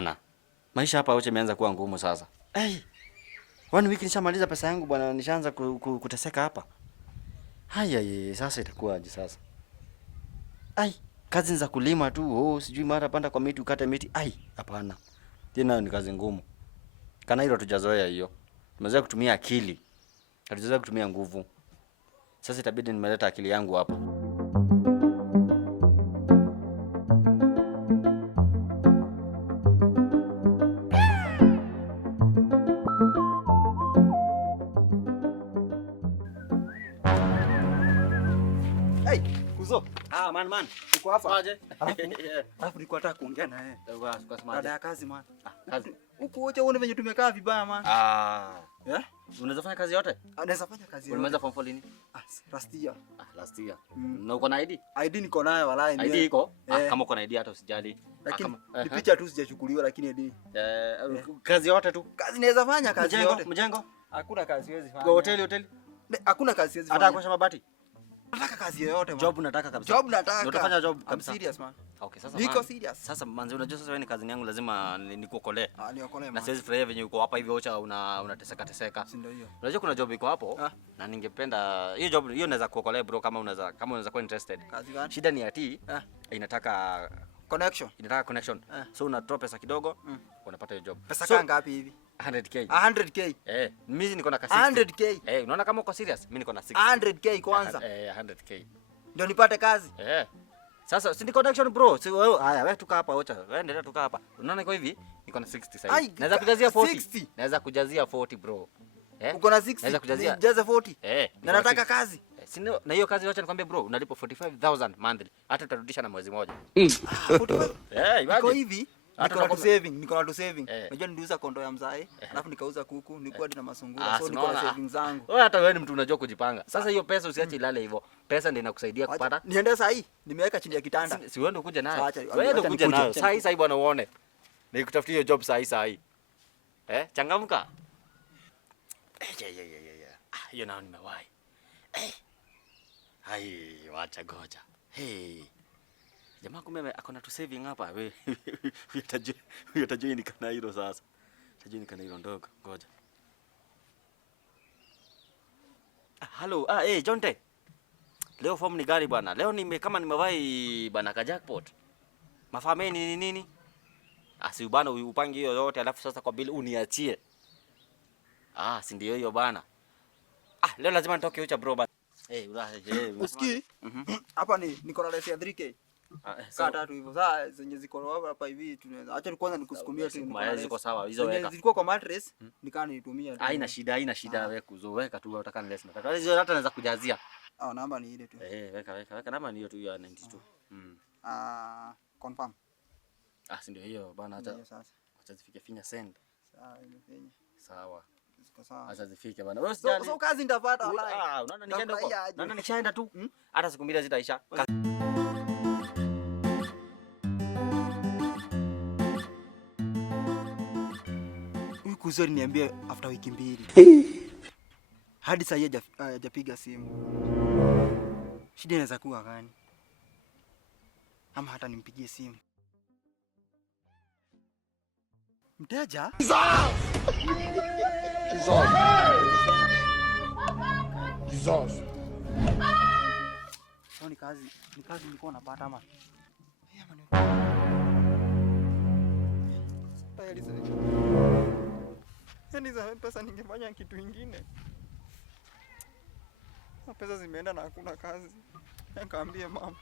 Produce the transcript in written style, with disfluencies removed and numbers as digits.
Hapana. Maisha hapa yote imeanza kuwa ngumu sasa. One week nishamaliza pesa yangu bwana, nishaanza kuteseka hapa. Haya, sasa itakuwaje sasa? Kazi za kulima tu, sijui mara panda kwa miti ukate miti. Hapana. Tena ni kazi ngumu. Kana hilo tujazoea hiyo. Tumezoea kutumia akili. Hatujazoea kutumia nguvu. Sasa itabidi nimeleta akili yangu hapa. Kuzo. Man. Uko hapa? Aje? Alafu nilikuwa nataka kuongea na wewe. Baada ya kazi man. Kazi. Huko wote uone venye tumekaa vibaya man. Unaweza fanya kazi yote? Naweza fanya kazi yote. Ulimaliza form 4 lini? Last year. Last year. Na uko na ID? ID niko nayo walai. ID iko? Kama uko na ID hata usijali. Lakini ni picha tu sijachukuliwa lakini ID. Kazi yote tu. Kazi naweza fanya kazi yote. Mjengo? Hakuna kazi siwezi fanya. Kwa hoteli? Hakuna kazi siwezi fanya. Hata kuosha mabati? Nataka kazi yoyote man. Job nataka kabisa. Job nataka. Utafanya job kabisa. I'm serious man. Okay, sasa niko serious. Sasa manzi, unajua sasa wewe ni kazi yangu lazima nikuokolee. Niokolee man. Na siwezi furahia venye uko hapa hivi ocha unateseka. Si ndio hiyo. Unajua kuna job iko hapo na ningependa hiyo job hiyo naweza kuokolea bro, kama unaweza kuwa interested. Kazi gani? Shida ni ati inataka connection. So unatoa pesa kidogo unapata hiyo job. Pesa ngapi hivi? 100k. 100k. Mimi niko na 60. 100k. Unaona kama uko serious? Mimi niko na 60. 100k kwanza. 100k. Ndio nipate kazi? Sasa si connection bro. Si wewe wewe tukaa hapa ocha. Wewe endelea tukaa hapa. Unaona iko hivi? Niko na 60 sasa. Naweza kujazia 40. Naweza kujazia 40 bro. Uko na 60? Naweza kujazia. Jaza 40. Na nataka kazi. Si ndio? Na hiyo kazi acha nikwambie bro, unalipo 45000 monthly. Hata utarudisha na mwezi mmoja. 45. Iko hivi? Niko na saving. Unajua niliuza kondo ya mzae, alafu nikauza kuku, nilikuwa na masungura, so niko na savings zangu. Wewe hata wewe ni mtu unajua kujipanga. Sasa hiyo pesa usiache ilale hivyo. Pesa ndio inakusaidia kupata. Niende saa hii, nimeweka chini ya kitanda. Si wewe ndio kuja nayo. Wewe ndio kuja nayo. Saa hii bwana uone. Nikutafutia hiyo job saa hii. Changamka. Hiyo nao nimewahi. Wacha goja. Jamaa kumbe akona tu saving hapa. Wewe utajua ni kana hilo sasa. Utajua ni kana hilo ndogo. Ngoja. Hello. Jonte. Leo form ni gari bwana. Leo kama nimewahi bana ka jackpot. Mafameni nini? Si bana upange hiyo yote alafu sasa kwa bili uniachie. Si ndio hiyo bana. Leo lazima nitoke ucha bro bana. Usikii? Hapa niko na lesi ya 3k. Kaa tatu hivyo. Sasa zenye ziko hapa hivi tunaweza. Acha kwanza nikusukumie tu. Mayai ziko sawa hizo weka. Zilikuwa kwa mattress, nikaa nitumia. Haina shida wewe kuzoweka tu unataka less nataka. Hizo hata naweza kujazia. Namba ni ile tu. Weka namba ni hiyo tu ya 92. Confirm. Si ndio hiyo bana, acha zifike finya send. Sawa, imefanya. Sawa. Ziko sawa. Acha zifike bana. Wewe usijali. So kazi nitapata wallahi. Unaona nikaenda huko. Unaona nikishaenda tu. Hata siku mbili zitaisha. Kuzo niambie after wiki 2. Hadi sasa hajapiga simu. Shida inaweza kuwa gani? Ama hata nimpigie simu. Mteja? Jesus. Ni kazi nilikuwa napata ama. Yaani za pesa ningefanya kitu kingine. Pesa zimeenda na hakuna kazi. Nikaambie mama.